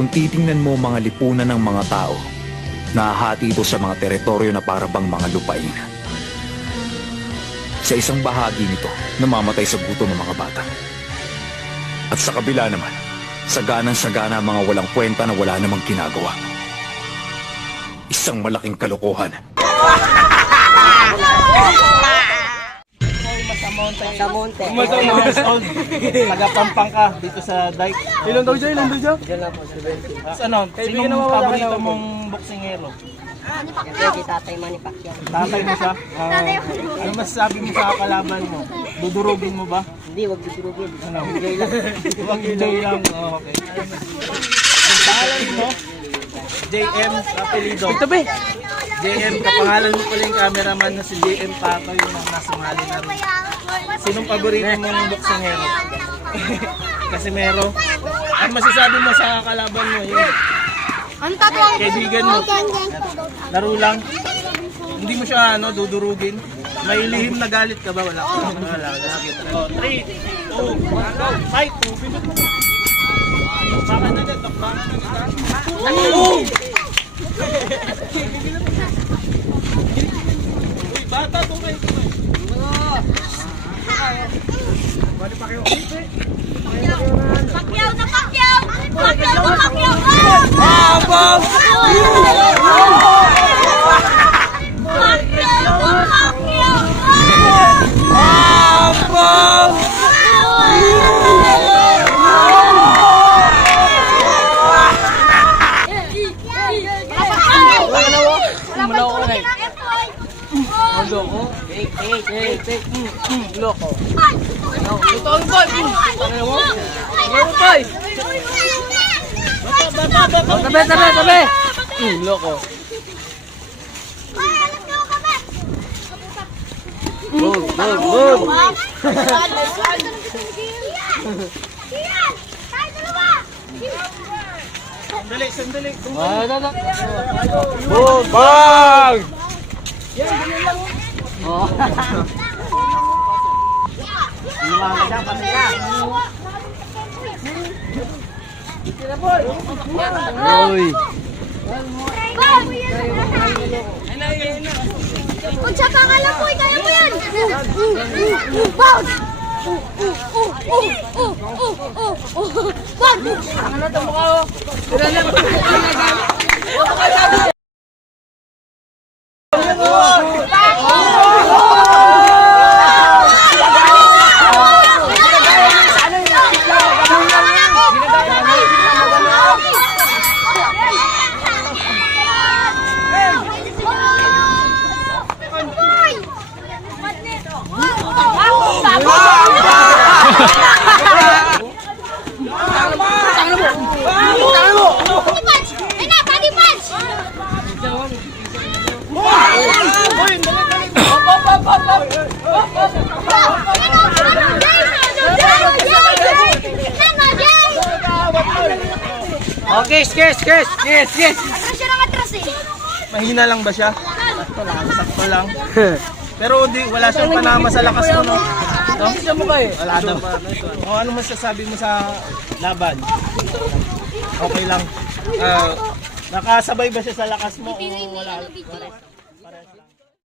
Kung titingnan mo mga lipunan ng mga tao, nahahati ito sa mga teritoryo na parabang mga lupain. Sa isang bahagi nito, namamatay sa gutom ng mga bata. At sa kabila naman, saganang-sagana ang mga walang kwenta na wala namang ginagawa. Isang malaking kalokohan. Sa monte. Taga-Pampang ka dito sa dike. Ilan daw dyan? Diyan lang po, 70. Ano? Sinong paborito mong boksingero? Siyempre, tatay Manny Pacquiao. Tatay mo siya? Ano masasabi mo sa kalaban mo? Dudurugin mo ba? Hindi, wag dudurugin. Ano? Huwag enjoy lang. Oh, okay. Pangalan mo? JM Apelido. Ito ba? JM, kapangalan mo pala yung cameraman na si JM Pato, yung nasa mali na rin. Sinong paborito mong boksingero? Kasi meron. Ano masasabi mo sa kalaban mo? Yun. Ang tatuang Kaibigan mo. Laro lang. Hindi mo siya dudurugin. May lihim na galit ka ba? Wala. Wala. Sige. 3, 2, 1, go. Fight. Bakit agad? Bakit agad? Uy, bata to kayo. Pacquiao na Pacquiao! Pacquiao na Pacquiao! Abang! Pacquiao na Pacquiao! Abang! Loko. Take. Loko. Ito ang boy. Ano mo? Ano boy? Tabi. Loko. Boom. Sandali. Boom. Bang! Oh. Uy. Kung sa pangalan po, kaya mo yan! Bounce! Bounce! Ano ito mukha ko? Okay, yes. Atras siya ng atras eh. Mahina lang ba siya? Sakto lang. Pero wala siyang panama sa lakas mo, no? Siya mo kayo? Wala daw. Ano masasabi mo sa laban? Okay lang. Nakasabay ba siya sa lakas mo o wala?